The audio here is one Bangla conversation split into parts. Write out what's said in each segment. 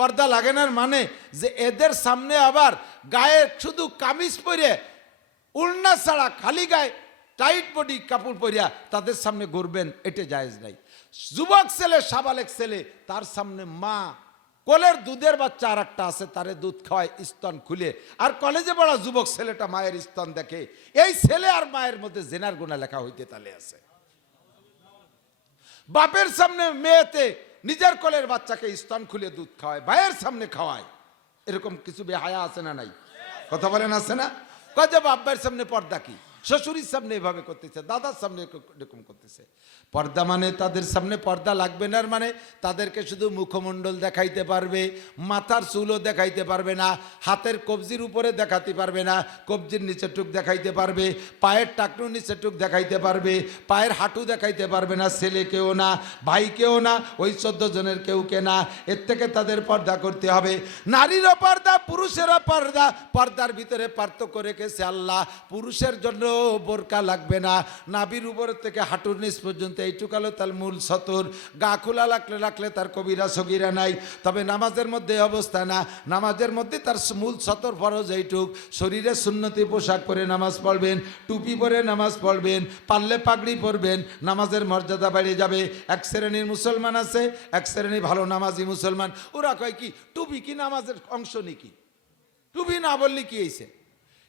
পর্দা লাগে না মানে যে এদের সামনে আবার গায়ে শুধু কামিজ পরে উড়না ছাড়া খালি গায়ে টাইট বডি কাপড় পরিয়া তাদের সামনে ঘুরবেন, এটা জায়েজ নাই। যুবক ছেলে, সাবালেক ছেলে, তার সামনে মা কোলের দুধের বাচ্চা আর একটা আছে, তারে দুধ খাওয়ায় স্তন খুলে, আর কলেজে পড়া যুবক ছেলেটা মায়ের স্তন দেখে, এই ছেলে আর মায়ের মধ্যে জেনার গুনাহ লেখা হইতে তালে আছে। বাপের সামনে মেয়েতে নিজের কোলের বাচ্চাকে স্তন খুলে দুধ খাওয়ায়, ভাইয়ের সামনে খাওয়ায়, এরকম কিছু বেহায়া আছে না নাই? কথা বলেন আছে না? কয় যে বাপের সামনে পর্দা কি, শ্বশুরের সামনে এভাবে করতেছে, দাদার সামনে এরকম করতেছে। পর্দা মানে তাদের সামনে পর্দা লাগবে না, মানে তাদেরকে শুধু মুখমণ্ডল দেখাইতে পারবে, মাথার চুলও দেখাইতে পারবে না, হাতের কবজির উপরে দেখাতে পারবে না, কবজির নিচের টুক দেখাইতে পারবে, পায়ের টাকনুর নিচের টুক দেখাইতে পারবে, পায়ের হাঁটু দেখাইতে পারবে না, ছেলেকেও না, ভাইকেও না, ওই 14 জনের কেউকে না। এর থেকে তাদের পর্দা করতে হবে। নারীরও পর্দা, পুরুষেরও পর্দা। পর্দার ভিতরে পার্থক্য রেখেছে আল্লাহ। পুরুষের জন্য বোরকা লাগবে না, নাভির উপর থেকে হাঁটুর নিচ পর্যন্ত এইটুক হলো তার মূল সতর। গা খোলা রাখলে তার কবিরা সগিরা নাই। তবে নামাজের মধ্যে অবস্থা না, নামাজের মধ্যে তার মূল সতর ফরজ এইটুক। শরীরে সুন্নতি পোশাক পরে নামাজ পড়বেন, টুপি পরে নামাজ পড়বেন, পারলে পাগড়ি পরবেন, নামাজের মর্যাদা বেড়ে যাবে। এক শ্রেণীর মুসলমান আছে, এক শ্রেণী ভালো নামাজি মুসলমান, ওরা কয় কি টুপি কি নামাজের অংশ নাকি? টুপি না বললে কি হয়েছে?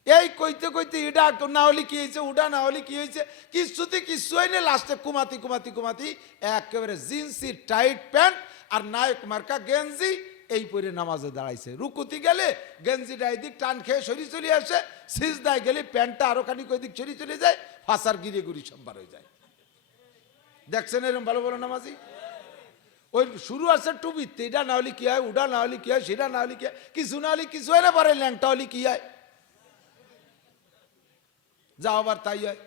এই কইতে কইতে এটা না হলে কি হয়েছে, ওটা না হলে কি হয়েছে, কিছুতে কিছু হয়নি। লাস্টে কুমাতি একেবারে জিন্সি টাইট প্যান্ট আর নায়ক মার্কা গেঞ্জি এই পরে নামাজে দাঁড়াইছে। রুকুতি গেলে গেঞ্জিটা এদিক টান খেয়ে সরি চলে আসে, সিজদায় গেলে প্যান্টটা আরো খানিক ওইদিক সরি চলে যায়, ফাঁসার গিরে গুড়ি সম্বার হয়ে যায়। দেখছেন এরকম ভালো ভালো নামাজি? ওই শুরু আছে টুপিতে, এটা না হলে কি হয়, ওটা না হলে কি হয়, সেটা না হলে কি হয়, কিছু না হলে কিছু হয় না, পারে ল্যাংটা হলে কি হয়, যা আবার তাই হয়।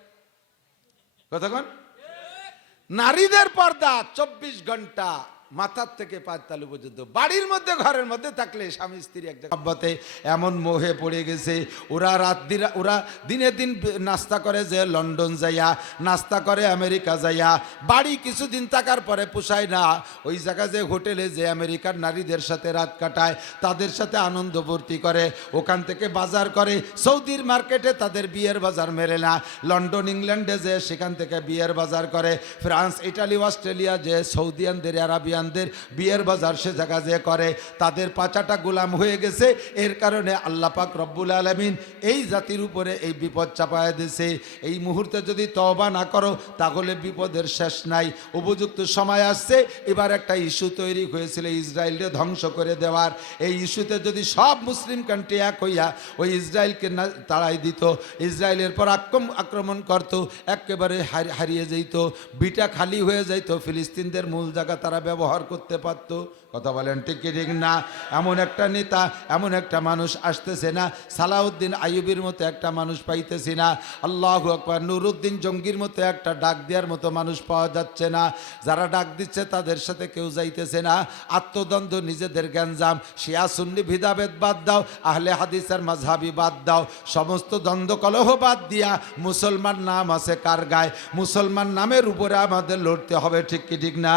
কতক্ষণ? নারীদের পর্দা 24 ঘন্টা মাথার থেকে পায়ের তালু পর্যন্ত। বাড়ির মধ্যে ঘরের মধ্যে থাকলে স্বামী স্ত্রী এক জায়গায় এমন মোহে পড়ে গেছে, ওরা দিনে দিন নাস্তা করে যে লন্ডন যাইয়া, নাস্তা করে আমেরিকা যাইয়া, বাড়ি কিছুদিন থাকার পরে পোষায় না, ওই জায়গায় যে হোটেলে যে আমেরিকার নারীদের সাথে রাত কাটায়, তাদের সাথে আনন্দ ভর্তি করে, ওখান থেকে বাজার করে। সৌদির মার্কেটে তাদের বিয়ের বাজার মেলে না, লন্ডন ইংল্যান্ডে যে সেখান থেকে বিয়ের বাজার করে, ফ্রান্স ইটালি অস্ট্রেলিয়া যে সৌদিয়ানদের আরাবিয়ান বিয়ের বাজার সে জায়গা যে করে, তাদের পাচাটা গোলাম হয়ে গেছে। এর কারণে আল্লাহ পাক রব্বুল আলামিন এই জাতির উপরে এই বিপদ চাপায় দিয়েছে। এই মুহূর্তে যদি তওবা না করো তাহলে বিপদের শেষ নাই। উপযুক্ত সময় আসছে। এবার একটা ইস্যু তৈরি হয়েছিল ইসরায়েলকে ধ্বংস করে দেওয়ার। এই ইস্যুতে যদি সব মুসলিম কান্ট্রি এক হইয়া ওই ইসরায়েলকে তাড়াই দিত, ইসরায়েলের পর আক্রমণ করত, একেবারে হারিয়ে যেত, বিটা খালি হয়ে যেত, ফিলিস্তিনদের মূল জায়গা তারা ব্যবহার করতে পারত। কথা বলেন ঠিক কি ঠিক না? এমন একটা নেতা, এমন একটা মানুষ আসতেছে না। সালাউদ্দিন আইয়ুবীর মতো একটা মানুষ পাইতেছি না। আল্লাহু আকবার। নুরুদ্দিন জঙ্গির মতো একটা ডাক দেওয়ার মতো মানুষ পাওয়া যাচ্ছে না। যারা ডাক দিচ্ছে তাদের সাথে কেউ যাইতেছে না। আত্মদ্বন্দ্ব, নিজেদের গ্যাঞ্জাম, শিয়া সুন্নি ভেদাভেদ বাদ দাও, আহলে হাদিস আর মাযহাবি বাদ দাও, সমস্ত দ্বন্দ্ব কলহ বাদ দিয়া মুসলমান নাম আছে কার গায়ে? মুসলমান নামের উপরে আমাদের লড়তে হবে, ঠিক কি ঠিক না?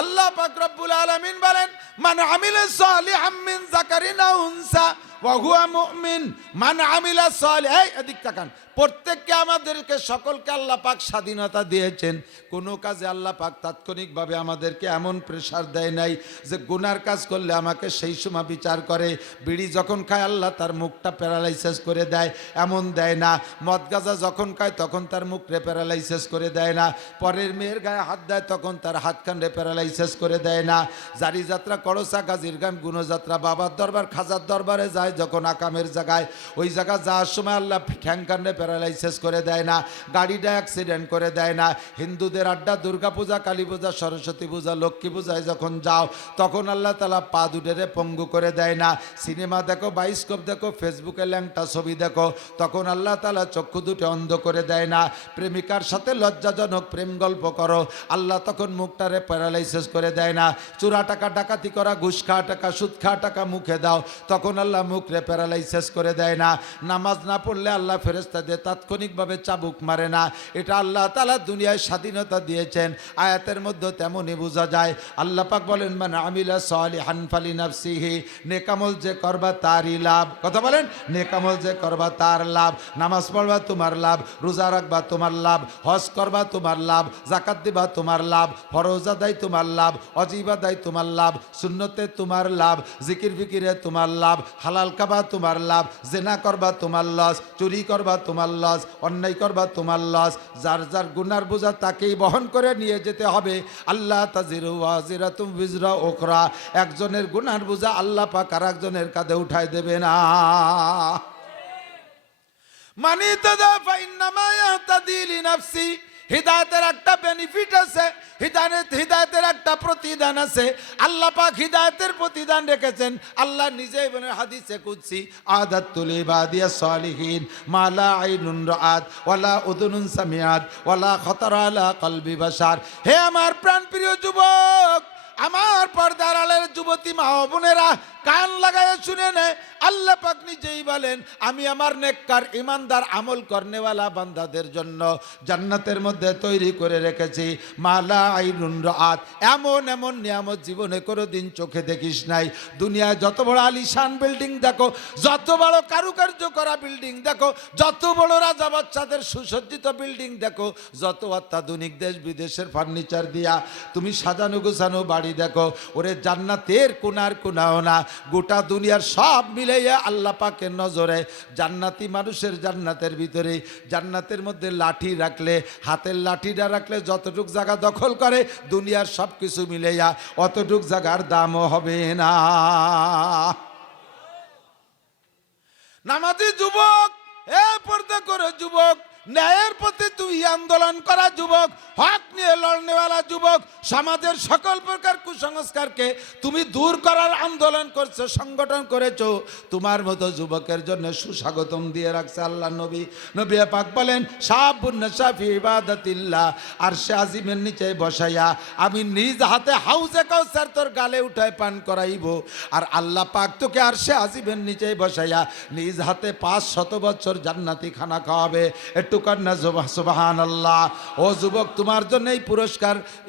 আল্লাহ পাক রব্বুল আলামিন বলেন, মান আমিলা সালিহাম মিন যাকারিন আও উনসা ওয়া হুয়া মুমিন, মান আমিলা সালিহ। এদিক তাকান। প্রত্যেককে আমাদেরকে সকলকে আল্লাহ পাক স্বাধীনতা দিয়েছেন। কোনো কাজে আল্লাহ পাক তাৎক্ষণিকভাবে আমাদেরকে এমন প্রেশার দেয় নাই যে গুনার কাজ করলে আমাকে সেই সময় বিচার করে। বিড়ি যখন খায় আল্লাহ তার মুখটা প্যারালাইসিস করে দেয়, এমন দেয় না। মদ গাঁজা যখন খায় তখন তার মুখরে প্যারালাইসিস করে দেয় না। পরের মেয়ের গায়ে হাত দেয় তখন তার হাতখান্ডে প্যারালাইসিস করে দেয় না। জারি যাত্রা, করসা, গাজীর গান, গুণযাত্রা, বাবার দরবার, খাজার দরবারে যায় যখন আকামের জায়গায়, ওই জায়গা যাওয়ার সময় আল্লাহ ঠ্যাংকান্ডে প্যারালাইসিস করে দেয় না, গাড়িটা অ্যাক্সিডেন্ট করে দেয় না। হিন্দুদের আড্ডা, দুর্গা পূজা, কালী পূজা, সরস্বতী পূজা, লক্ষ্মী পূজায় যখন যাও তখন আল্লাহ তাআলা পা দুটেরে পঙ্গু করে দেয় না। সিনেমা দেখো, বাইস্কোপ দেখো, ফেসবুকে ল্যাংটা ছবি দেখো, তখন আল্লাহ তাআলা চক্ষু দুটো অন্ধ করে দেয় না। প্রেমিকার সাথে লজ্জাজনক প্রেম গল্প করো, আল্লাহ তখন মুখটারে প্যারালাইসিস লাইসেন্স করে দেয় না। চোরা টাকা ডাকাতি করা, ঘুষ খাওয়া টাকা, সুদ খাওয়া টাকা মুখে দাও, তখন আল্লাহ মুখরে প্যারালাইসিস করে দেয় না। নামাজ না পড়লে আল্লাহ ফেরেশতা দিয়ে তাৎক্ষণিকভাবে চাবুক মারে না। এটা আল্লাহ তাআলা দুনিয়ায় স্বাধীনতা দিয়েছেন। আয়াতের মধ্যে তেমনই বোঝা যায়। আল্লাহ পাক বলেন, মান আমিলা সালিহান ফালিনাফসিহি, নেকামল যে করবা তারই লাভ। কথা বলেন, নেকামল যে করবা তার লাভ। নামাজ পড়বা তোমার লাভ, রোজা রাখবা তোমার লাভ, হজ করবা তোমার লাভ, যাকাত দিবা তোমার লাভ, ফরজ আদায় তোমার লাভ, ওয়াজিব আদায় তোমার লাভ, সুন্নতে তোমার লাভ, জিকির ফিকিরে তোমার লাভ, হালাল খাবা তোমার লাভ, জেনা করবা তোমার লস, চুরি করবা তোমার লস, অন্যায় করবা তোমার লস। যার যার গুনার বোঝা তাকেই বহন করে নিয়ে যেতে হবে। আল্লাহ তাজিরু ওয়াজিরাতুম বিজরা উখরা, একজনের গুনার বোঝা আল্লাহ পাক আর একজনের কাঁধে উঠায় দেবে না। মানি তাদা ফাইন্নামা ইয়াহতাদি লিনাফসি, হিদায়াতের একটা বেনিফিট আছে, হিদায়াতের একটা প্রতিদান আছে। আল্লাহ পাক হিদায়াতের প্রতিদান রেখেছেন। আল্লাহ নিজেই বলেন হাদিসে কুদসি, আদাতুল ইবাদিয়াস সালিহিন মা লা আইনুন রাআত ওয়ালা উযুনুন সামিআত ওয়ালা খাতারা আলা কলবি বাশার। হে আমার প্রাণপ্রিয় যুবক, আমার পর্দার আড়ালের যুবতী মা ও বোনেরা, কান লাগায় শুনে নে। আল্লাহ পাক নিজেই বলেন, আমি আমার নেককার ইমানদার আমল করনেওয়ালা বান্দাদের জন্য জান্নাতের মধ্যে তৈরি করে রেখেছি মালা আইনুন রাআত, এমন এমন নিয়ামত জীবনে কোনোদিন চোখে দেখিস নাই। দুনিয়ায় যত বড় আলিশান বিল্ডিং দেখো, যত বড় কারুকার্য করা বিল্ডিং দেখো, যত বড় রাজা বাচ্চাদের সুসজ্জিত বিল্ডিং দেখো, যত অত্যাধুনিক দেশ বিদেশের ফার্নিচার দিয়া তুমি সাজানো গোছানো বাড়ি দেখো, ওরে জান্নাতের কোনার কোনাও না। গোটা দুনিয়ার সব মিলাইয়া আল্লাহ পাকের নজরে জান্নাতি মানুষের জান্নাতের ভিতরে, জান্নাতের মধ্যে লাঠি রাখলে, হাতের লাঠিটা রাখলে যতটুক জায়গা দখল করে, দুনিয়ার সব কিছু মিলাইয়া অতটুক জায়গার দামও হবে না। নামাজি যুবক, এ পর্দা করে যুবক, ন্যায়ের প্রতি তুই আন্দোলন করা যুবক, হক নিয়ে লড়নেওয়ালা যুবক, সমাজের সকল প্রকার কুসংস্কারকে তুমি দূর করার আন্দোলন করছো, সংগঠন করেছো, তোমার মতো যুবকের জন্য সুস্বাগতম দিয়ে রাখছে আল্লাহ নবী। নবী পাক বলেন, শাবুন নাশা ফি ইবাদাতিল্লাহ, আরশে আজিমের নিচে বসাইয়া আমি নিজ হাতে হাউজে কাউসার তোর গালে উঠায় পান করাইব। আর আল্লাহ পাক তোকে আরশে আজিমের নিচে বসাইয়া নিজ হাতে 500 বছর জান্নাতি খানা খাওয়াবে। একটু কন্যা সুবহানাল্লাহ। ও যুবক, তোমার জন্য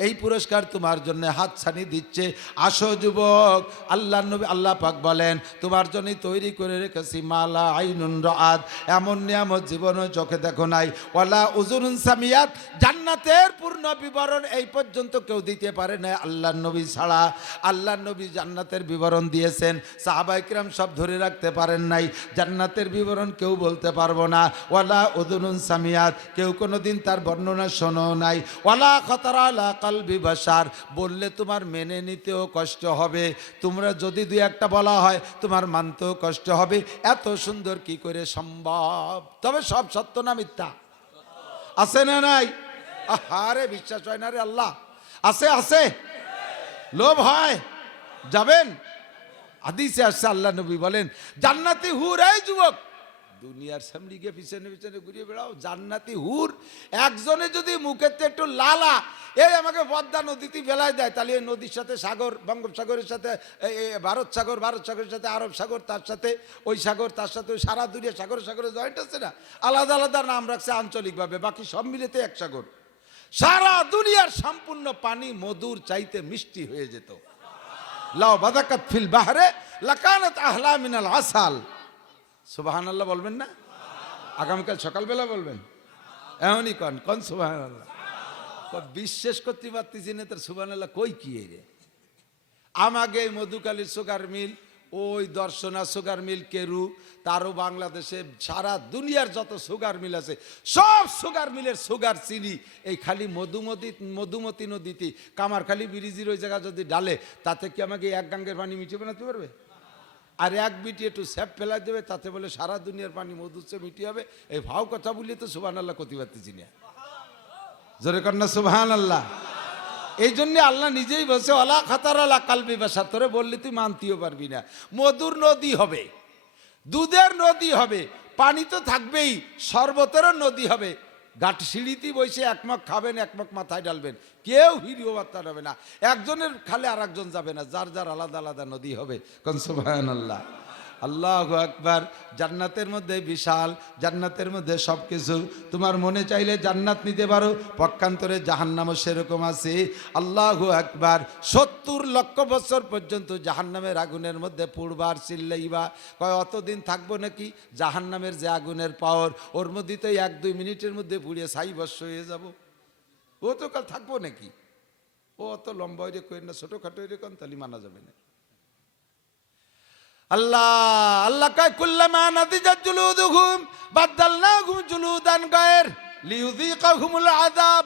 এই পুরস্কার তোমার জন্য হাতছানি দিচ্ছে। আসো যুবক, আল্লাহ নবী আল্লাহ পাক বলেন, তোমার জন্যই তৈরি করে রেখেছি মালা আইনুন রাআত, এমন নিয়ামত জীবনে চোখে দেখো নাই, ওয়ালা উযুনুন সামিয়াত, জান্নাতের পূর্ণ বিবরণ এই পর্যন্ত কেউ দিতে পারে না আল্লাহ নবী ছাড়া। আল্লাহ নবী জান্নাতের বিবরণ দিয়েছেন, সাহাবায়ে কিরাম সব ধরে রাখতে পারেন নাই। জান্নাতের বিবরণ কেউ বলতে পারবো না। ওয়ালা উযুনুন সামিয়াত, কেউ কোনোদিন তার বর্ণনা শোনো নাই। ওয়ালা খাতারা আলা কলবি বাশার, বললে তোমার মেনে নিতেও কষ্ট হবে, তোমরা যদি দুই একটা বলা হয় তোমার মানতেও কষ্ট হবে। এত সুন্দর কি করে সম্ভব? তবে সব সত্য না মিথ্যা? আছে না নাই? আরে বিশ্বাস হয় না রে আল্লাহ। আছে আছে, লোভ হয়, যাবেন। হাদিসে আসছে আল্লাহ নবী বলেন, জান্নাতি হুর, এই যুবক দুনিয়ার সামনে গিয়ে পিছনে পিছনে ঘুরিয়ে বেড়াও, জান্নাতি হুর একজনে যদি মুখেতে একটু লালা এই আমাকে পদ্মা নদীতে বেলায় দেয়, তাহলে এই নদীর সাথে সাগর, বঙ্গোপসাগরের সাথে ভারত সাগরের সাথে আরব সাগর, তার সাথে ওই সাগর, তার সাথে ওই সারা দুনিয়া সাগরে জয়েন্ট আছে না, আলাদা আলাদা নাম রাখছে আঞ্চলিকভাবে, বাকি সব মিলেতে এক সাগর। সারা দুনিয়ার সম্পূর্ণ পানি মধুর চাইতে মিষ্টি হয়ে যেত। লাও বাদাকাত ফিল বাহরে লাকানাত আহলা মিনাল আসাল। সুবহানাল্লাহ বলবেন না? আগামীকাল সকালবেলা বলবেন, এমনই কন সুবহানাল্লাহ। বিশ্বাস করতে পারতেছি না তার সুবহানাল্লাহ কই কি রে। আমাকে মধুকালী সুগার মিল, ওই দর্শনা সুগার মিল, কেরু, তারও বাংলাদেশে সারা দুনিয়ার যত সুগার মিল আছে সব সুগার মিলের সুগার চিনি এই খালি মধুমতি নদীতে কামারখালী ব্রিজের ওই জায়গা যদি ডালে, তাতে কি আমাকে এক গাঙ্গের পানি মিটিয়ে বানাতে পারবে? আর এক বিটি একটু স্যাপ ফেলা দেবে, তাতে বলে সারা দুনিয়ার পানি মধুসে মিটি হবে। এই ভাও কথা বললে তো সুবহানাল্লাহ করতে পারতেছি না। জোরে কন্যা সুবহানাল্লাহ। এই জন্য আল্লাহ নিজেই বলছে, ওয়ালা খাতার আলা কলবি বাশার, তোরে বললি তুই মানতেও পারবি না। মধুর নদী হবে, দুধের নদী হবে, পানি তো থাকবেই, শরবতেরও নদী হবে, গাট সিঁড়িতে বসে একমক খাবেন, একমক মাথায় ডালবেন, কেউ হিরিও বার্তা হবে না, একজনের খালে আর একজন যাবে না, যার যার আলাদা আলাদা নদী হবে। কোন সুবহানাল্লাহ, আল্লাহু আকবার। জান্নাতের মধ্যে বিশাল, জান্নাতের মধ্যে সব কিছু, তোমার মনে চাইলে জান্নাত নিতে পারো, পক্ষান্তরে জাহান্নামও সেরকম আছে। আল্লাহু আকবার। 70 লক্ষ বছর পর্যন্ত জাহান্নামের আগুনের মধ্যে পুড়বার চিল্লাইবা, কয় অতদিন থাকবো নাকি? জাহান্নামের যে আগুনের পাওয়ার, ওর মধ্যে তো 1-2 মিনিটের মধ্যে পুড়িয়ে ছাই ভস্ম হয়ে যাব, ও তো কাল থাকবো নাকি? ও অত লম্বা হয়ে কই না, ছোটখাটো এরকম তালি মানা যাবে না। আল্লাহ আল্লাহ কয় কুল্লামা নাদিজাত জুলুদুহুম বাদদালনাহুম জুলুদান গায়র লিইউযীকাহুমুল আযাব।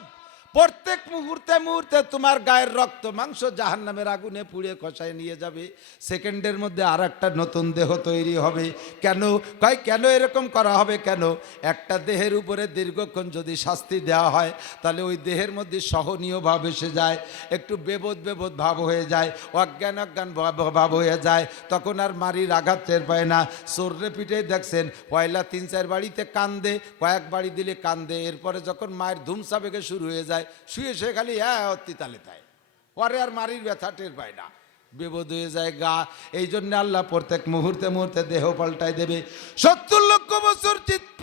প্রত্যেক মুহূর্তে মুহূর্তে তোমার গায়ের রক্ত মাংস জাহান্নামের আগুনে পুড়ে কষায় নিয়ে যাবে, সেকেন্ডের মধ্যে আর একটা নতুন দেহ তৈরি হবে। কেন? কয় কেন এরকম করা হবে? কেন? একটা দেহের উপরে দীর্ঘক্ষণ যদি শাস্তি দেওয়া হয়, তাহলে ওই দেহের মধ্যে সহনীয় ভাব এসে যায়, একটু বেবোধ বেবোধ ভাব হয়ে যায়, অজ্ঞান অজ্ঞান ভাব হয়ে যায়, তখন আর মারির আঘাত টের পায় না। চোররে পিঠে দেখছেন পয়লা 3-4 বাড়িতে কান্দে, কয়েক বাড়ি দিলে কান্দে, এরপরে যখন মায়ের ধুমসা বেগে শুরু হয়ে যায়, শুয়ে সে খালি অতি তালে তাই, পরে আর মারির ব্যথা টের পায় না, বেবোধ হয়ে যায় গা। এই জন্য আল্লাহ প্রত্যেক মুহূর্তে মুহূর্তে দেহ পাল্টায় দেবে। 70 লক্ষ বছর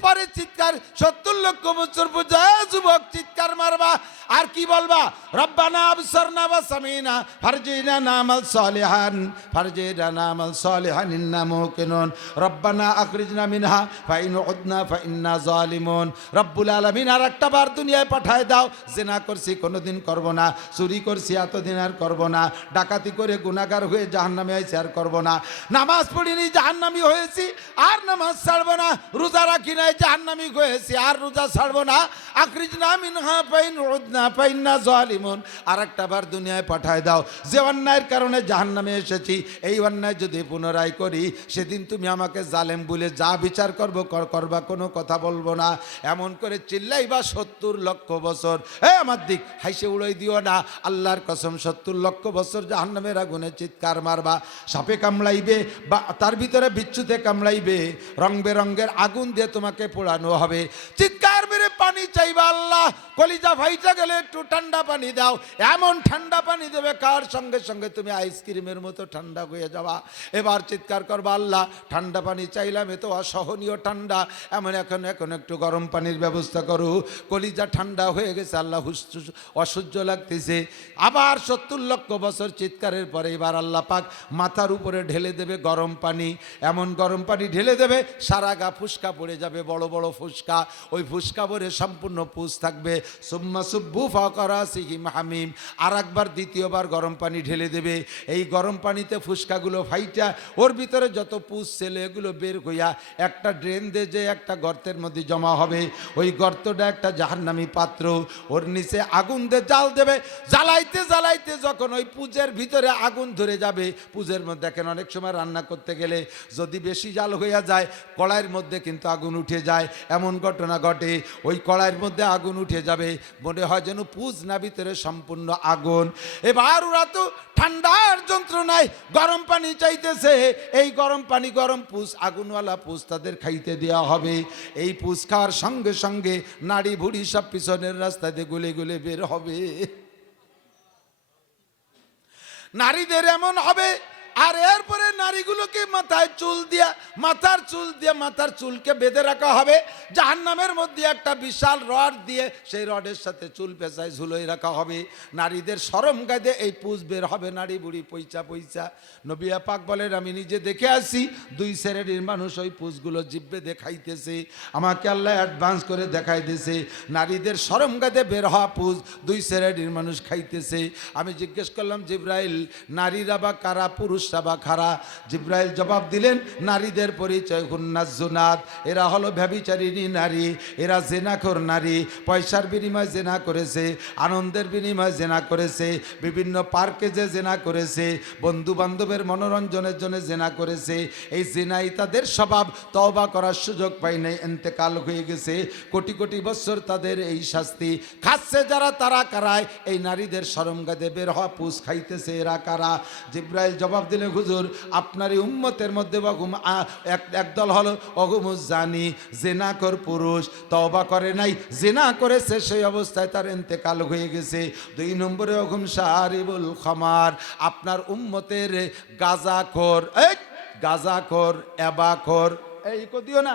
পরে চিৎকার, 70 লক্ষ বছর পর্যন্ত যুবক চিৎকার মারবা আর কি বলবা? রব্বানা আবসারনা ওয়া সামিনা ফারজিনা নামাল সালিহান, ফারজিনা নামাল সালিহান ইন্না মুকিনুন, রব্বানা আখরিজনা মিনহা ফাইন উদনা ফাইন্না জালিমুন। রব্বুল আলামিন আর একটা বার দুনিয়ায় পাঠায় দাও, জিনা করছি কোনোদিন করব না, চুরি করছি এতদিন আর করব না, ডাকাতি করে গুনাহগার হয়ে জাহান্নামে আইছি আর করব না, নামাজ পড়িনি জাহান্নামী হয়েছি আর নামাজ ছাড়ব না, রোজা রাখি নাই জাহান্নামী হয়েছি আর রোজা ছাড়ব না, আখরিজনা মিনহা ফাইন উদনা ফাইন্না জালিমুন। আর একটা বার দুনিয়ায় পাঠায় দাও, যে অন্যায়ের কারণে জাহান্নামে এসেছি, এই অন্যায় যদি পুনরায় করি, সেদিন তুমি আমাকে জালেম বলে যা বিচার করবা, কোনো কথা বলবো না। এমন করে চিল্লাইবা 70 লক্ষ বছর। আমার দিক হাইসে উড়াই দিও না, আল্লাহর কসম 70 লক্ষ বছর জাহান্নামের আগুনে চিৎকার মারবা। সাপে কামড়াইবে বা তার ভিতরে বিচ্ছুতে কামড়াইবে, রং বেরঙ্গের আগুন দিয়ে তোমাকে পোড়ানো হবে। চিৎকার মেরে পানি চাইবা, আল্লাহ কলিজা ভাইটা গেলে একটু ঠান্ডা পানি দাও। এমন ঠান্ডা পানি দেবে কার সঙ্গে সঙ্গে তুমি আইসক্রিমের মতো ঠান্ডা হয়ে যাওয়া। এবার চিৎকার করবা, আল্লাহ ঠান্ডা পানি চাইলাম, এ তো অসহনীয় ঠান্ডা, এখন একটু গরম পানির ব্যবস্থা করো। কলিজা ঠান্ডা হয়ে গেছে, আল্লাহ অসহ্য লাগতেছে। আবার 70 লক্ষ বছর চিৎকারের পরে এবার আল্লাহ পাক মাথার উপরে ঢেলে দেবে গরম পানি, এমন গরম পানি ঢেলে দেবে সারা গা ফুসকা পড়ে যাবে, বড় বড় ফুসকা, ওই ফুসকা ভরে সম্পূর্ণ পুষ থাকবে। সুম্মা সুব্বু ফাকারাসিহিম হামিম, আর একবার দ্বিতীয়বার গরম পানি ঢেলে দেবে। এই গরম পানিতে ফুসকাগুলো ফাইটা ওর ভিতরে যত পুষ ছেলে এগুলো বের হইয়া একটা ড্রেন দিয়ে যে একটা গর্তের মধ্যে জমা হবে, ওই গর্তটা একটা জাহান্নামী পাত্র, ওর নিচে আগুন দিয়ে জাল দেবে। জ্বালাইতে জ্বালাইতে যখন ওই পুজের ভিতরে আগুন ধরে যাবে, পুজের মধ্যে দেখেন অনেক সময় রান্না করতে গেলে যদি বেশি জাল হইয়া যায়, কড়াইয়ের মধ্যে কিন্তু আগুন উঠে যায়, এমন ঘটনা ঘটে। ওই কড়াইয়ের মধ্যে আগুন উঠে যাবে, মনে হয় যেন পুজ না ভিতরে সম্পূর্ণ আগুন। এবার ওরা তো ঠান্ডার যন্ত্রণায় গরম পানি চাইতেছে, এই গরম পানি গরম পুষ, আগুনওয়ালা পুষ তাদের খাইতে দেওয়া হবে। এই পুষ খাওয়ার সঙ্গে সঙ্গে নাড়ি ভুড়ি সব পিছনের রাস্তাতে গলে গলে বের হবে। নারীদের এমন হবে। আর এরপরে নারীগুলোকে মাথার চুলকে বেঁধে রাখা হবে। জাহান্নামের মধ্যে একটা বিশাল রড দিয়ে সেই রডের সাথে চুল পেঁচায় ঝুলোই রাখা হবে। নারীদের শরম গায়ে এই পুষ বের হবে, নারী বুড়ি পয়সা। নবী পাক বলেন, আমি নিজে দেখে আসি 2 শ্রেণীর মানুষ ওই পুষগুলো জিব্বে দেখাইতেছে, আমাকে আল্লাহ অ্যাডভান্স করে দেখাই দিয়েছে। নারীদের শরম গায়ে বের হওয়া পুষ 2 শ্রেণীর মানুষ খাইতেছে। আমি জিজ্ঞেস করলাম, জিব্রাইল নারীরা বা কারা, পুরুষ বা খারা? জিব্রাইল জবাব দিলেন, নারীদের পরিচয় হুন্নাস জুনাত, এরা হলো ব্যভিচারিণী নারী, এরা জেনাখোর নারী, পয়সার বিনিময়ে জেনা করেছে, আনন্দের বিনিময়ে জেনা করেছে, বিভিন্ন পার্কে যে জেনা করেছে, বন্ধু বান্ধবের মনোরঞ্জনের জন্য জেনা করেছে। এই জেনাই তাদের স্বভাব, তওবা করার সুযোগ পায় নাই, ইন্তেকাল হয়ে গেছে। কোটি কোটি বছর তাদের এই শাস্তি খাচ্ছে যারা, তারা কারায়? এই নারীদের শরম গায়ে বের হওয়া পুষ খাইতেছে, এরা কারা? জিব্রাইল জবাব দিলেন, হুজুর আপনার এই উম্মতের মধ্যে একদল হলো অগুমুজ্জানি, জেনাকর পুরুষ, তওবা করে নাই, জেনা করেছে, সেই অবস্থায় তার ইন্তেকাল হয়ে গেছে। 2 নম্বরে অগুম শারিবুল খামার, আপনার উম্মতের গাঁজাখোর, গাঁজাখোর, এবাখোর, এই দিও না,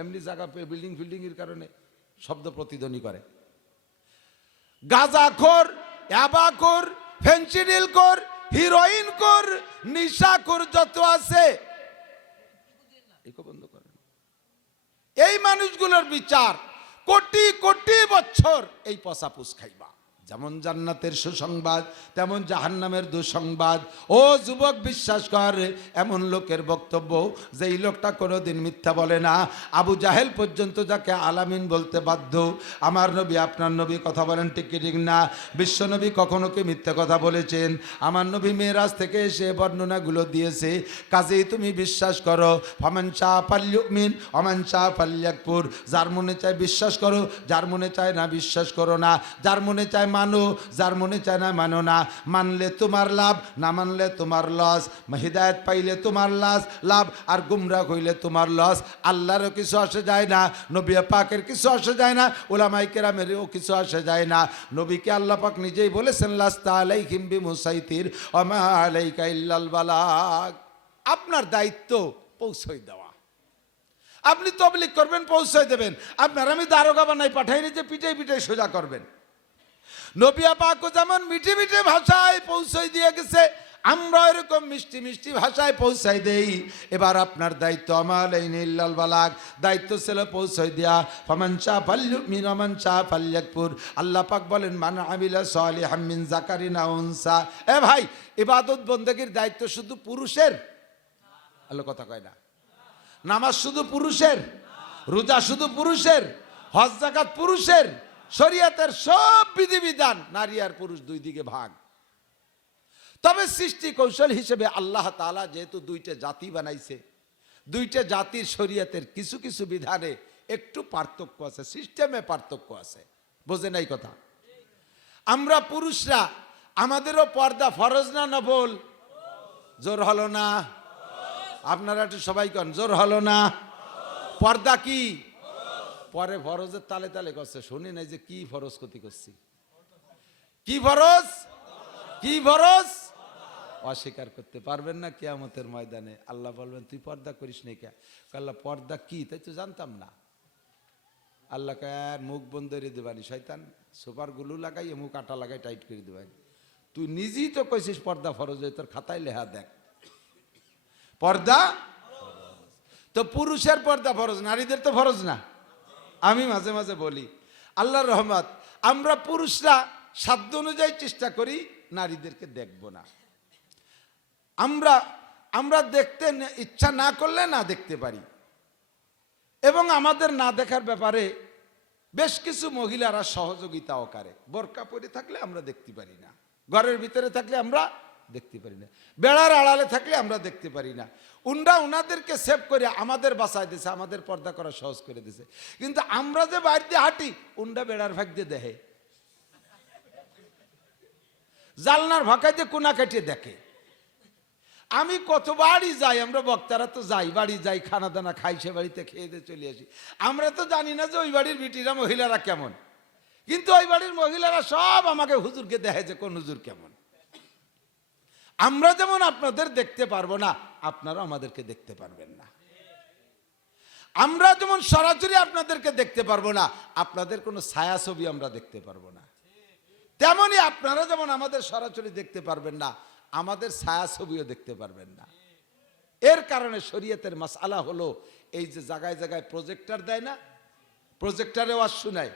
এমনি জায়গা বিল্ডিং ফিল্ডিং এর কারণে শব্দ প্রতিধ্বনি করে। গাঁজাখোর, এবাখোর, ফেন্সিডিল কর, হিরোইন কর, নিশাখোর যত আছে বন্ধ করেন। এই মানুষগুলোর বিচার কোটি কোটি বছর এই পচাপুচ খাইবা। যেমন জান্নাতের সুসংবাদ তেমন জাহান্নামের দুঃসংবাদ। ও যুবক, বিশ্বাস কর, এমন লোকের বক্তব্য যেই লোকটা কোনোদিন মিথ্যা বলে না। আবু জাহেল পর্যন্ত যাকে আলামিন বলতে বাধ্য। আমার নবী, আপনার নবী কথা বলেন ঠিক কি ঠিক না? বিশ্ব নবী কখনো কি মিথ্যা কথা বলেছেন? আমার নবী মেরাজ থেকে এসে বর্ণনাগুলো দিয়েছে। কাজেই তুমি বিশ্বাস করো, ফামান শাআ ফালইউমিন ওয়া মান শাআ ফালইয়াকফুর। যার মনে চায় বিশ্বাস করো, যার মনে চায় না বিশ্বাস করো না। যার মনে চায় মানো, যার মনে চায় না মানো না। মানলে তোমার লাভ, না মানলে তোমার লস। হিদায়াত পাইলে তোমার লাভ, আর গুমরাহ হইলে তোমার লস। আল্লাহরও কিছু আসে যায় না, নবী পাকের কিছু আসে যায় না, উলামায়ে কেরামেরও কিছু আসে যায় না। নবীকে আল্লাহ পাক নিজেই বলেছেন, লাস্তা আলাইহিম বিমুসাইতির ওয়া মা আলাইকা ইল্লাল বালাগ। আপনার দায়িত্ব পৌঁছাই দেওয়া। আপনি তাবলীগ করবেন, পৌঁছাই দেবেন। আপনার আমি দারোগা বানাই পাঠাইনি যে পিটাই পিটাই সোজা করবেন। নবী পাকও যেমন মিঠে মিঠে ভাষায় পৌঁছাই দিয়ে গেছে, আমরা এরকম মিষ্টি মিষ্টি ভাষায় পৌঁছাই দেই। এবার আপনার দায়িত্ব, আমালাইন ইল্লাল বালাগ, দায়িত্ব ছিল পৌঁছাই দেয়া। ফামান শাআ ফালইউমিন ওয়া মান শাআ ফালইয়াকফুর। আল্লাহ পাক বলেন, মান আমিলা সালিহাম মিন যাকারিন আও উনসা। এ ভাই, ইবাদত বন্দেগীর দায়িত্ব শুধু পুরুষের? আল্লাহ কথা কয় না। নামাজ শুধু পুরুষের? রোজা শুধু পুরুষের? হজ যাকাত পুরুষের? শরীয়তের সব বিধিবিধান নারী আর পুরুষ দুই দিকে ভাগ। তবে সৃষ্টি কৌশল হিসেবে আল্লাহ তাআলা যেহেতু দুইটা জাতি বানাইছে, দুইটা জাতির শরীয়তের কিছু কিছু বিধানে একটু পার্থক্য আছে, সিস্টেমে পার্থক্য আছে। বোঝে নাই কথা? আমরা পুরুষরা, আমাদেরও পর্দা ফরজ না নফল? জোর হলো না? আপনারা একটু সবাই কন, জোর হলো না? পর্দা কি? পরে ফরজের তালে তালে করছে, শুনি নাই যে কি ফরজ ক্ষতি করছি। কি ফরজ? কি ফরজ? অস্বীকার করতে পারবেন না কিয়ামতের ময়দানে। আল্লাহ বলবেন, তুই পর্দা করিস নি কে? আল্লাহ, পর্দা কি? তাই তো জানতাম না। আল্লাহ কার মুখ বন্ধ করে দেবানি, শয়তান সুপার গুলু লাগাই মুখ আটা লাগাই টাইট করে দেবানি। তুই নিজেই তো কইছিস পর্দা ফরজ, তোর খাতায় লেখা দেখ পর্দা। তো পুরুষের পর্দা ফরজ, নারীদের তো ফরজ না। আমি মাঝে মাঝে বলি, আল্লাহর রহমত, আমরা পুরুষরা সাধ্য অনুযায়ী চেষ্টা করি নারীদেরকে দেখব না। আমরা দেখতে ইচ্ছা না করলে না দেখতে পারি, এবং আমাদের না দেখার ব্যাপারে বেশ কিছু মহিলারা সহযোগিতাও করে। বোরকা পরে থাকলে আমরা দেখতে পারি না, ঘরের ভিতরে থাকলে আমরা দেখতে পারি না, বেড়ার আড়ালে থাকলে আমরা দেখতে পারি না। উনাদেরকে সেভ করে আমাদের বাঁচায় দিয়েছে, আমাদের পর্দা করা সহজ করে দিয়েছে। কিন্তু আমরা যে বাড়িতে হাঁটি, উন্ডা বেড়ার ভাগ দিয়ে দেখে, জালনার ভাকায় দিয়ে কোনা কাটিয়ে দেখে। আমি কতবারই যাই, আমরা বক্তারা তো যাই, বাড়ি যাই, খানা দানা খাই, সে বাড়িতে খেয়ে দিয়ে চলে আসি। আমরা তো জানি না যে ওই বাড়ির বিটিরা মহিলারা কেমন, কিন্তু ওই বাড়ির মহিলারা সব আমাকে হুজুরকে দেখে যে কোন হুজুর কেমন। আমরা যেমন আপনাদের দেখতে পারবো না, আপনারা আমাদেরকে দেখতে পারবেন না। আমরা যেমন সরাসরি আপনাদেরকে দেখতে পারবো না, আপনাদের কোনো ছায়া ছবি আমরা দেখতে পারবো না, তেমনি আপনারা যেমন আমাদের সরাসরি দেখতে পারবেন না, আমাদের ছায়া ছবিও দেখতে পারবেন না। এর কারণে শরীয়তের মাসআলা হলো, এই যে জায়গায় জায়গায় প্রজেক্টর দেয় না, প্রজেক্টরে ওয়াজ শোনায়,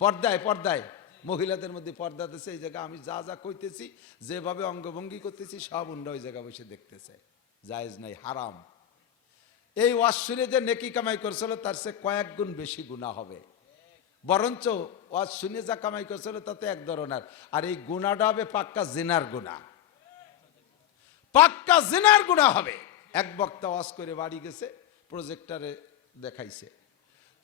পর্দায় মহিলাদের মধ্যে পর্দা দিয়েছে। এই জায়গায় আমি যা যা কইতেছি, যেভাবে অঙ্গভঙ্গি করতেছি, সব অন্য ওই জায়গায় বসে দেখতেছে। জায়েজ নাই, হারাম। এই ওয়াজ শুনে যে নেকি কামাই করছিল, তার সে কয়েক গুণ বেশি গুনাহ হবে। বরঞ্চ ওয়াজ শুনে যা কামাই করছিল তাতে এক ধরনের, আর এই গুনাহটা হবে পাক্কা জিনার গুনাহ, পাক্কা জিনার গুনাহ হবে। এক বক্তা ওয়াজ করে বাড়ি গেছে, প্রজেক্টরে দেখাইছে,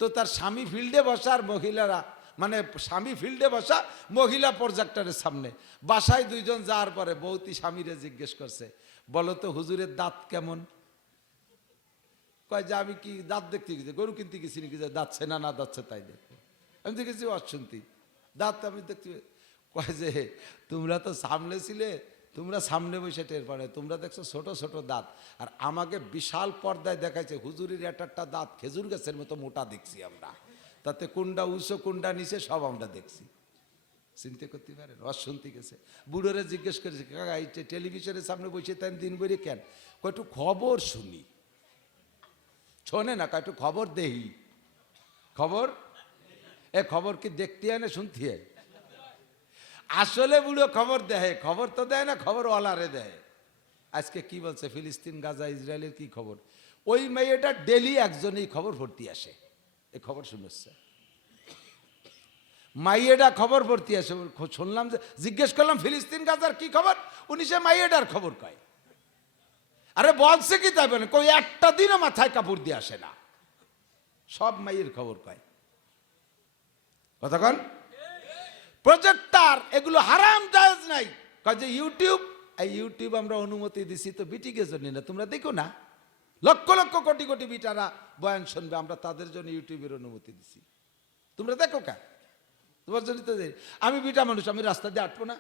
তো তার স্বামী ফিল্ডে বসা, আর মহিলারা, মানে স্বামী ফিল্ডে বসা, মহিলা প্রজেক্টরের সামনে। বাসায় দুইজন যাওয়ার পরে বউতি স্বামীরে জিজ্ঞেস করছে, বলো তো হুজুরের দাঁত কেমন? কয় যে আমি কি দাঁত দেখতে গেছি, গরু কিনতে গেছি নাকি যে দাঁত না না দাঁতছে তাই দেখো। আমি দেখেছি অশুনতি দাঁত আমি দেখতে। কয় যে তোমরা তো সামনে ছিলে, তোমরা সামনে বসে টের পারে, তোমরা দেখছো ছোট ছোট দাঁত, আর আমাকে বিশাল পর্দায় দেখাইছে হুজুরের একটা দাঁত খেজুর গাছের মতো মোটা দেখছি আমরা, তাতে কোনটা উঁচু কোনটা নিচে সব আমরা দেখছি। চিন্তা করতে পারেন? অশুনতি গেছে। বুড়োরে জিজ্ঞেস করেছে, কাকা এই টেলিভিশনের সামনে বসে তাই দিন বই কেন? কয়টু খবর শুনি। শোনে না, কয়টু খবর দেহি। খবর এ খবর কি দেখতে হয় না শুনতে হয়? আসলে বুড়ো খবর দেয়, খবর তো দেয় না, খবর ওয়ালারে দেয়। আজকে কি বলছে ফিলিস্তিন, গাজা, ইসরায়েলের কি খবর? ওই মেয়েটা ডেলি একজনই খবর ভর্তি আসে, এই খবর শুনেছে মাইয়েডা খবর ভর্তি আসে। শুনলাম যে, জিজ্ঞেস করলাম ফিলিস্তিন গাজার কি খবর, উনি সে মাইয়েডার খবর কয়। আরে বলছে কি তাই বলে, কই একটা দিনও মাথায় কাপড় দিয়ে আসে না, সব মাইয়ের খবর কয়। কতক্ষণ প্রজেক্টার এগুলো হারাম জায়েজ নাই। কয় যে ইউটিউব, এই ইউটিউব আমরা অনুমতি দিছি তো বিটিকে জন্য না, তোমরা দেখো না লক্ষ লক্ষ কোটি কোটি বিটারা বয়ান শুনবে, আমরা তাদের জন্য ইউটিউবের অনুমতি দিছি, তোমরা দেখো কা? তোমার জন্য তো আমি বিটা মানুষ, আমি রাস্তা দিয়ে আটবো না?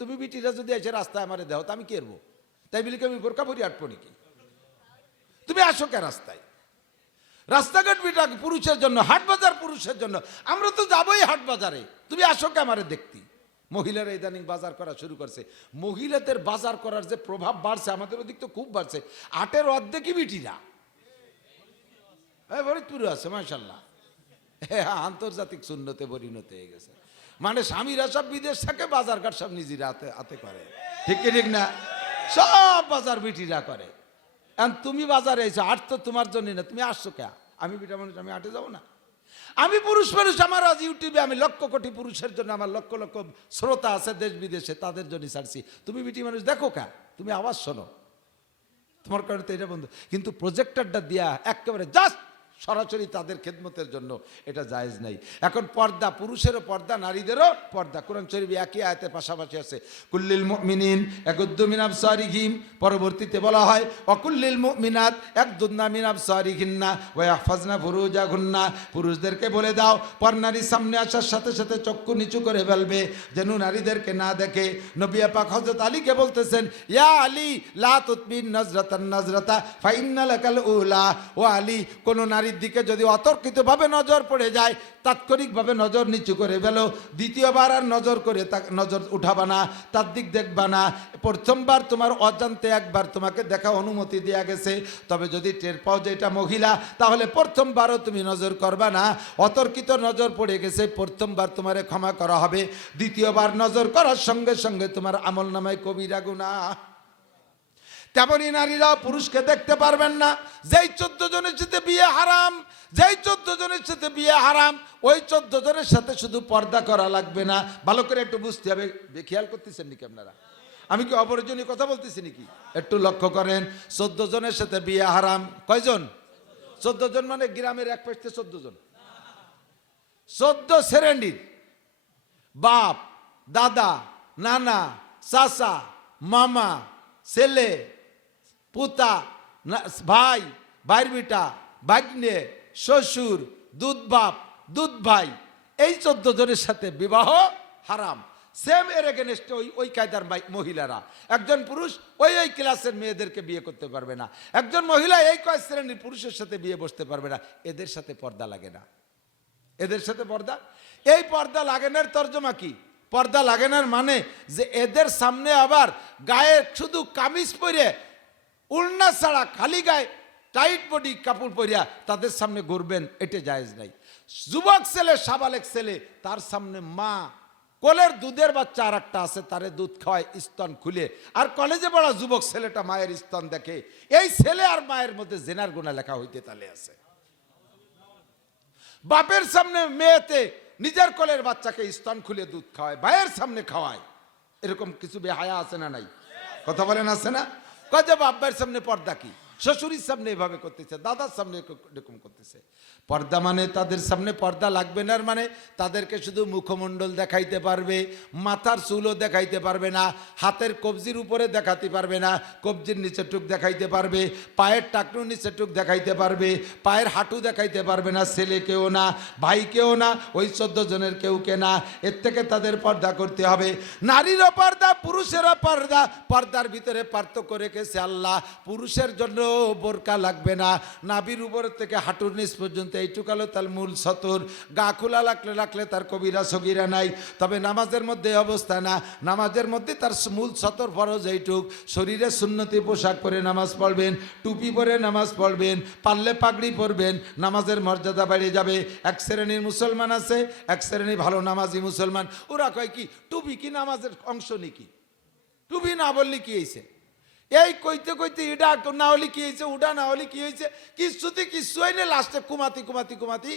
তুমি বিটিরা যদি এসে রাস্তায় আমারে দেও তো আমি কেরবো? তাই বলি কি আমি বোরকা পরি আটবো নাকি? তুমি আসো কে রাস্তায়? রাস্তাঘাট বিটা পুরুষের জন্য, হাট বাজার পুরুষের জন্য, আমরা তো যাবোই হাট বাজারে, তুমি আসো কে আমারে দেখতে? মহিলারা ইদানিং বাজার করা শুরু করছে। মহিলাদের বাজার করার যে প্রভাব বাড়ছে আমাদের ওদিক তো খুব বাড়ছে। আটের অর্ধেকই বিটিরা ফরিদপুরে আছে মাশাল্লাহ, আন্তর্জাতিক শূন্যতে পরিণত হয়ে গেছে। মানে স্বামীরা সব বিদেশ থেকে বাজার ঘাট সব নিজেরা হাতে হাতে করে, ঠিক কি ঠিক না? সব বাজার বিটিরা করে। এখন তুমি বাজারে এসো, আট তো তোমার জন্য না, তুমি আসছো কে? আমি বিটা মানুষ, আমি আটে যাবো না? আমি পুরুষ মানুষ, আমার আজ ইউটিউবে আমি লক্ষ কোটি পুরুষের জন্য, আমার লক্ষ লক্ষ শ্রোতা আছে দেশ বিদেশে, তাদের জন্য ছাড়ছি। তুমি বিটি মানুষ দেখো কা? তুমি আওয়াজ শোনো, তোমার কারণে তো এটা বন্ধু। কিন্তু প্রজেক্টরটা দিয়া একেবারে জাস্ট সরাসরি তাদের খেদমতের জন্য, এটা জায়েজ নাই। এখন পর্দা, পুরুষেরও পর্দা, নারীদেরও পর্দা। কোরআন শরীফে একই আয়াতের পাশাপাশি আছে, কুল্লিল মুমিনিন ইয়াগুদ্দু মিন আবসারিহিম, পরবর্তীতে বলা হয় ওয়াকুল্লিল মুমিনাত ইয়াগুদ্দুনা মিন আবসারিহিন্না ওয়া ইয়াহফাজনা ফুরুজাহুন্না, পুরুষদেরকে বলে দাও পর নারীর সামনে আসার সাথে সাথে চক্ষু নিচু করে ফেলবে, যেন নারীদেরকে না দেখে। নবী পাক হযরত আলীকে বলতেছেন, ইয়া আলী লা তুতবিন নাজরাতান নাজরাতা ফাইন্না লাকাল উলা। ও আলী, কোন নারীর দিকে যদি অতর্কিতভাবে নজর পড়ে যায়, তাৎক্ষণিকভাবে নজর নিচু করে ফেলো, দ্বিতীয়বার আর নজর করে নজর উঠাবা না, তার দিক দেখবা না। প্রথমবার তোমার অজান্তে একবার তোমাকে দেখা অনুমতি দেয়া গেছে, তবে যদি টের পাও যে এটা মহিলা, তাহলে প্রথমবারও তুমি নজর করবা না। অতর্কিত নজর পড়ে গেছে, প্রথমবার তোমারে ক্ষমা করা হবে, দ্বিতীয়বার নজর করার সঙ্গে সঙ্গে তোমার আমলনামায় কবিরা গুনাহ। তেমনই নারীরা পুরুষকে দেখতে পারবেন না। যেই 14 জনের সাথে বিয়ে হারাম, যেই 14 জনের সাথে বিয়ে হারাম, ওই 14 জনের সাথে শুধু পর্দা করা লাগবে না। ভালো করে একটু বুঝতে হবে। খেয়াল করতেছেন নাকি আপনারা? আমি কি অপরজনীয় কথা বলতেছি নাকি? একটু লক্ষ্য করেন। 14 জনের সাথে বিয়ে হারাম। কয়জন? 14 জন মানে গ্রামের এক পাশে 14 জন, 14 শ্রেণীর বাপ, দাদা, নানা, চাচা, মামা, ছেলে, পুতা, ভাই, ভাইয়ের বিটা, ভাগ্নে, শ্বশুর, দুধ বাপ, দুধ ভাই, এই 14 জনের সাথে বিবাহ হারাম। সেম এর এগেনস্টে ওই কায়দার মহিলারা, একজন পুরুষ ওই ক্লাসের মেয়েদেরকে বিয়ে করতে পারবে না, একজন মহিলা এই কয় শ্রেণীর পুরুষের সাথে বিয়ে বসতে পারবে না। এদের সাথে পর্দা লাগে না, এদের সাথে পর্দা। এই পর্দা লাগানোর তর্জমা কি? পর্দা লাগানোর মানে যে এদের সামনে আবার গায়ে শুধু কামিজ পরে, উড়না ছাড়া খালি গায়ে টাইট বডি কাপড় পরিয়া তাদের সামনে ঘুরবেন, এটা জায়েজ নাই। যুবক ছেলে, সাবালেক ছেলে, তার সামনে মা, কোলের দুধের বাচ্চা আর একটা আছে, তারে দুধ খাওয়ায় স্তন খুলে, আর কলেজে পড়া যুবক ছেলেটা মায়ের স্তন দেখে, এই ছেলে আর মায়ের মধ্যে জেনার গুনাহ লেখা হইতে তালে আছে। বাপের সামনে মেয়েতে নিজের কোলের বাচ্চাকে স্তন খুলে দুধ খাওয়ায়, ভাইয়ের সামনে খাওয়ায়, এরকম কিছু বেহায়া আছে না নাই? কথা বলেন আছে না? কয় যে বাপের সামনে পর্দা কি? শ্বশুরির সামনে এভাবে করতেছে, দাদার সামনে এরকম করতেছে। পর্দা মানে তাদের সামনে পর্দা লাগবে না, মানে তাদেরকে শুধু মুখমণ্ডল দেখাইতে পারবে, মাথার চুলও দেখাইতে পারবে না, হাতের কবজির উপরে দেখাতে পারবে না, কবজির নিচে টুক দেখাইতে পারবে, পায়ের টাকনুর নিচে টুক দেখাইতে পারবে, পায়ের হাঁটু দেখাইতে পারবে না, ছেলেকেও না, ভাইকেও না, ওই 14 জনের কেউকে না। এর থেকে তাদের পর্দা করতে হবে। নারীরও পর্দা, পুরুষেরও পর্দা। পর্দার ভিতরে পার্থক্য রেখেছে আল্লাহ। পুরুষের জন্য বোরকা লাগবে না, নাভির উপর থেকে হাঁটুর নিচ পর্যন্ত এইটুক আলো তার মূল সতর। গা খোলা রাখলে তার কবিরা সগিরা নাই। তবে নামাজের মধ্যে অবস্থা না, নামাজের মধ্যে তার মূল সতর ফরজ এইটুক। শরীরে সুন্নতি পোশাক পরে নামাজ পড়বেন, টুপি পরে নামাজ পড়বেন, পারলে পাগড়ি পরবেন, নামাজের মর্যাদা বেড়ে যাবে। এক শ্রেণীর মুসলমান আছে, এক শ্রেণী ভালো নামাজি মুসলমান, ওরা কয় কি টুপি কি নামাজের অংশ নাকি? টুপি না বললে কি হয়েছে? এই কইতে কইতে এটা না হলে কি হয়েছে, ওটা না হলে কি হয়েছে, কিছুতে কিছু হয়নি। লাস্টে কুমাতি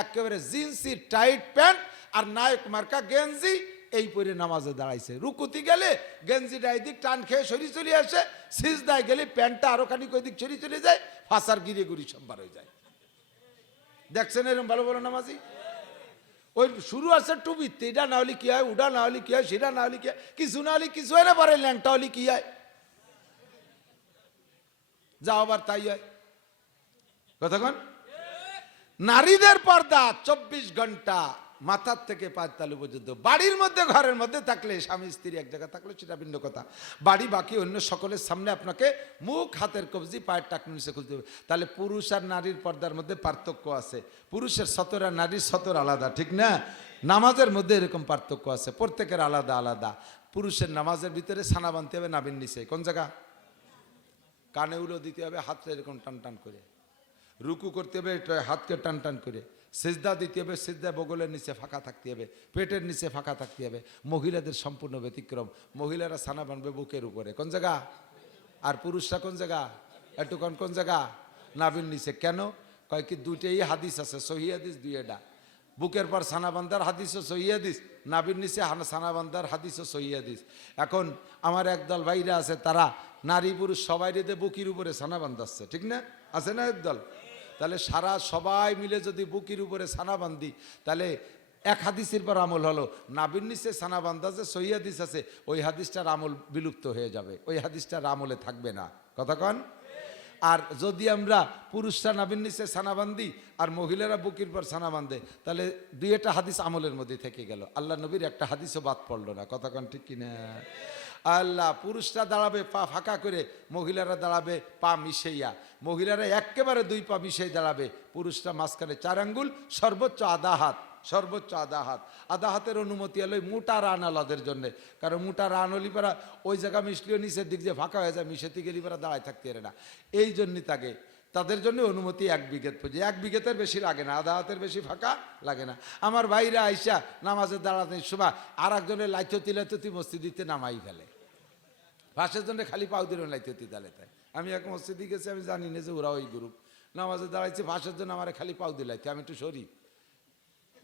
একেবারে জিন্সি টাইট প্যান্ট আর নায়ক মার্কা গেঞ্জি এই পরে নামাজে দাঁড়াইছে। রুকুতি গেলে গেঞ্জিটা এদিক টান খেয়ে সরি চলে আসে, সিজদায় গেলে প্যান্টটা আরো খানিক ওইদিক সরি চলে যায়, ফাঁসার গিরে গুড়ি সম্বার হয়ে যায়। দেখছেন এরকম ভালো ভালো নামাজি? ওই শুরু আছে টুপিতে, এটা না হলে কি হয়, ওটা না হলে কি হয়, সেটা না হলে কি হয়, কিছু না হলে কিছু হয় না, পারে ল্যাংটা হলে কি হয়, যা আবার তাই হয়। কতক্ষণ? নারীদের পর্দা 24 ঘন্টা মাথার থেকে পায়ের তালু পর্যন্ত। বাড়ির মধ্যে ঘরের মধ্যে থাকলে, স্বামী স্ত্রী এক জায়গায় থাকলে সেটা ভিন্ন কথা। বাড়ি বাকি অন্য সকলের সামনে আপনাকে মুখ, হাতের কবজি, পায়ের টাকনু নিচে খুলতে হবে। তাহলে পুরুষ আর নারীর পর্দার মধ্যে পার্থক্য আছে। পুরুষের সতর আর নারীর সতর আলাদা, ঠিক না? নামাজের মধ্যে এরকম পার্থক্য আছে, প্রত্যেকের আলাদা আলাদা। পুরুষের নামাজের ভিতরে ছানা বানতে হবে নাভির নিচে। কোন জায়গা? কানে উলো দিতে হবে, হাতটা এরকম টান টান করে। রুকু করতে হবে হাতকে টান টান করে। সিজদা দিতে হবে, সিজদা বগলের নিচে ফাঁকা থাকতে হবে, পেটের নিচে ফাঁকা থাকতে হবে। মহিলাদের সম্পূর্ণ ব্যতিক্রম। মহিলারা ছানা বানবে বুকের উপরে। কোন জায়গা? আর পুরুষরা কোন জায়গা? একটু কোন জায়গা? নাভির নিচে। কেন? কয় কি দুইটাই হাদিস আছে, সহি হাদিস দুইটা। বুকের পর ছানা বান্দার হাদিস ও সহি হাদিস, নাভির নিচে ছানা বান্দার হাদিস ও সহি হাদিস। এখন আমার একদল ভাইরা আছে, তারা নারী পুরুষ সবাই রেদে বুকির উপরে ছানা বান্ধাচ্ছে, ঠিক না? আছে না একদল? তাহলে সারা সবাই মিলে যদি বুকির উপরে ছানা বান্ধি, তাহলে এক হাদিসের পর আমল হলো। নাভির নিচে ছানা বান্ধা যে সহি হাদিস আছে, ওই হাদিসটার আমল বিলুপ্ত হয়ে যাবে, ওই হাদিসটার আমলে থাকবে না। কথা কন? আর যদি আমরা পুরুষরা নাভির নিচে ছানা বান্ধি আর মহিলারা বুকির পর ছানা বান্ধে, তাহলে দুইটা হাদিস আমলের মধ্যে থেকে গেল, আল্লাহ নবীর একটা হাদিসও বাদ পড়লো না। কথা কন ঠিক কিনা? আল্লাহ, পুরুষরা দাঁড়াবে পা ফাঁকা করে, মহিলারা দাঁড়াবে পা মিশাইয়া। মহিলারা একেবারে 2 পা মিশাই দাঁড়াবে, পুরুষরা মাঝখানে 4 আঙ্গুল, সর্বোচ্চ আধা হাত, সর্বোচ্চ আধা হাত। আধা হাতের অনুমতি হলো মোটা রান আলাদের জন্য, কারণ মোটা রান হলি পারা ওই জায়গা মিশলেও নিচের দিক যে ফাঁকা হয়ে যায়, মিশাতে গেলি পারা দাঁড়ায় থাকতে পারে না। এই জন্যই তাকে তাদের জন্য অনুমতি 1 বিঘত পর্যন্ত। 1 বিঘতের বেশি লাগে না, আধা হাতের বেশি ফাঁকা লাগে না। আমার ভাইরা আইসা নামাজের দাঁড়াতে সময় আর একজনের লাইতি মসজিদিতে নামাই ফেলে, পাশের জন্য খালি পাউ দিল লাইতি তালে তাই। আমি এক মসজিদে গেছি, আমি জানি না যে ওরা ওই গ্রুপ। নামাজে দাঁড়াইছে, পাশের জন্য আমার খালি পাউ দিলাইতে, আমি একটু সরি,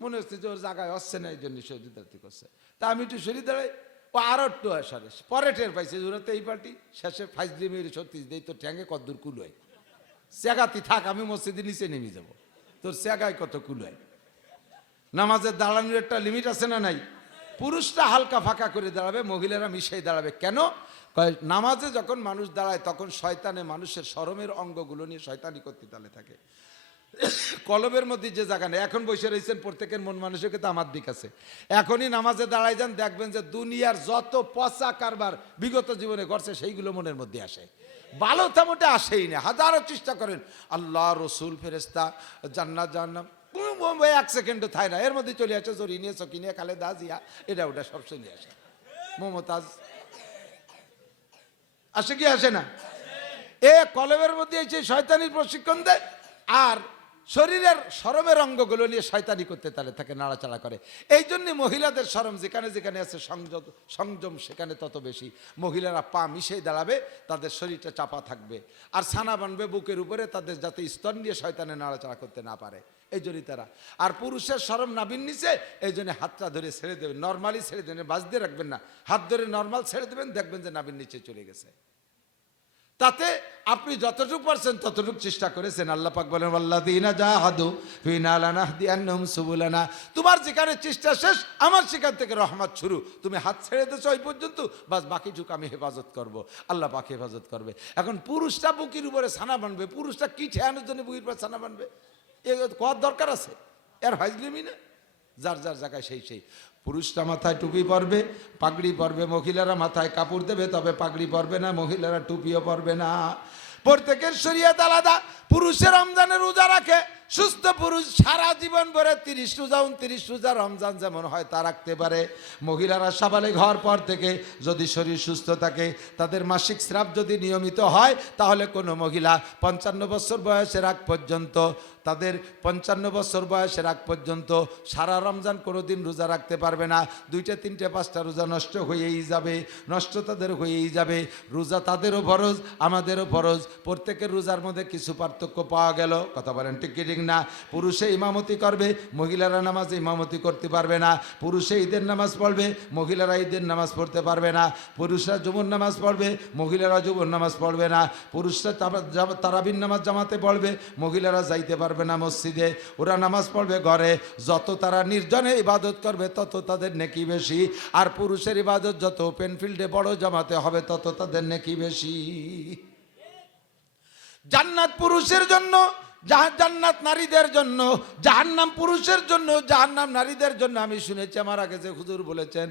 মনে হচ্ছে যে ওর জায়গায় হচ্ছে না, এই জন্য সরি দাঁড়াতে করছে। তা আমি একটু সরি দাঁড়াই, ও আরো একটু সরে, পরে টের পাইছে ওরা তো এই পার্টি। শেষে ফাইজলি মেরে 36 দেই, তোর ঠ্যাঙ্গে কদ্দূর কুল হয়, চেগাতি থাক, আমি মসজিদের নিচে নেমে যাব, তোর চেগায় কত কুল হয়। নামাজের দাঁড়ানোর একটা লিমিট আছে না নাই? পুরুষরা হালকা ফাঁকা করে দাঁড়াবে, মহিলারা মিশাই দাঁড়াবে। কেন? নামাজে যখন মানুষ দাঁড়ায় তখন শয়তানে মানুষের শরমের অঙ্গগুলো নিয়ে শয়তানি করতে তালে থাকে। কলবের মধ্যে যে জায়গা নেই, এখন বসে রয়েছেন প্রত্যেকের মন মানুষকে তো আমার দিক আছে। এখনই নামাজে দাঁড়ায় যান, দেখবেন যে দুনিয়ার যত পচা কারবার বিগত জীবনে ঘটছে সেইগুলো মনের মধ্যে আসে। ভালো তেমনটা আসেই না, হাজারো চেষ্টা করেন, আল্লাহ, রসুল, ফেরেস্তা, জান্নাত, জাহান্নাম, 1 সেকেন্ডও থায় না, এর মধ্যে চলে আসে জরি নিয়ে, চকি নিয়ে, খালেদা জিয়া, এটা ওটা সব চলে আসে, মমতাজ আসে কি আসে না? এ কলবের মধ্যে এসে শয়তানির প্রশিক্ষণ দেয়, আর শরীরের শরমের অঙ্গগুলো নিয়ে শয়তানি করতে তাহলে তাকে নাড়াচাড়া করে। এই জন্য মহিলাদের শরম যেখানে যেখানে আছে, সংযম সেখানে তত বেশি। মহিলারা পা মিশিয়ে দাঁড়াবে, তাদের শরীরটা চাপা থাকবে, আর ছানা বানবে বুকের উপরে, তাদের যাতে স্তন দিয়ে শয়তানে নাড়াচাড়া করতে না পারে, এই জন্যই তারা। আর পুরুষের শরম নাভির নিচে, এই জন্য হাতটা ধরে ছেড়ে দেবেন, নর্মালি ছেড়ে দেবেন, বাজতে রাখবেন না, হাত ধরে নর্মাল ছেড়ে দেবেন, দেখবেন যে নাভির নিচে চলে গেছে। তাতে আপনি যতটুকু পারছেন ততটুকু চেষ্টা করেছেন। আল্লাহ পাক বলেন ওয়াল্লাযীনা জাহাদু ফিনা লানাহদিয়ান্নাহুম সুবুলানা। তোমার যেখানে চেষ্টা শেষ, আমার সেখান থেকে রহমত শুরু। তুমি হাত ছেড়ে দিয়েছো ওই পর্যন্ত, বাস বাকিটুকু আমি হেফাজত করব। আল্লাহ পাক হেফাজত করবে। এখন পুরুষটা বুকের উপরে ছানা বানবে, পুরুষটা কি ঠেয়ানোর জন্য বুকের উপরে ছানা বানবে? এ কত দরকার আছে? এর হাজলিমি না? যার যার জায়গায় সেই সেই। পুরুষরা মাথায় টুপি পরবে, পাগড়ি পরবে, মহিলারা মাথায় কাপড় দেবে, তবে পাগড়ি পরবে না, মহিলারা টুপিও পরবে না। প্রত্যেকের শরীয়ত আলাদা। পুরুষের রমজানের রোজা রাখে, সুস্থ পুরুষ সারা জীবন ভরে 30 রোজা 29 রোজা রমজান যেমন হয় তা রাখতে পারে। মহিলারা সকালে ঘর পর থেকে যদি শরীর সুস্থ থাকে, তাদের মাসিক স্রাব যদি নিয়মিত হয়, তাহলে কোনো মহিলা 55 বছর বয়সের আগ পর্যন্ত, তাদের 55 বছর বয়সের আগ পর্যন্ত সারা রমজান কোনো দিন রোজা রাখতে পারবে না। 2টা 3টে 5টা রোজা নষ্ট হয়েই যাবে, নষ্ট তাদের হয়েই যাবে। রোজা তাদেরও ফরজ, আমাদেরও ফরজ। প্রত্যেকের রোজার মধ্যে কিছু পার্থক্য পাওয়া গেল। কথা বলেন ঠিক কি ঠিক না? পুরুষে ইমামতি করবে, মহিলারা নামাজে ইমামতি করতে পারবে না। পুরুষে ঈদের নামাজ পড়বে, মহিলারা ঈদের নামাজ পড়তে পারবে না। পুরুষরা জুমুর নামাজ পড়বে, মহিলারা জুমুর নামাজ পড়বে না। পুরুষরা তারাবির নামাজ জামাতে পড়বে, মহিলারা যাইতে পারবে না মসজিদে। ওরা নামাজ পড়বে ঘরে। যত তারা নির্জনে ইবাদত করবে তত তাদের নেকি বেশি। আর পুরুষের ইবাদত যত ওপেন ফিল্ডে বড় জামাতে হবে তত তাদের নেকি বেশি। জান্নাত পুরুষের জন্য, জান্নাত নারীদের জন্য, জাহান্নাম পুরুষের জন্য, জাহান্নাম নারীদের জন্য। আমি শুনেছি আমার আগে যে হুজুর বলেছেন,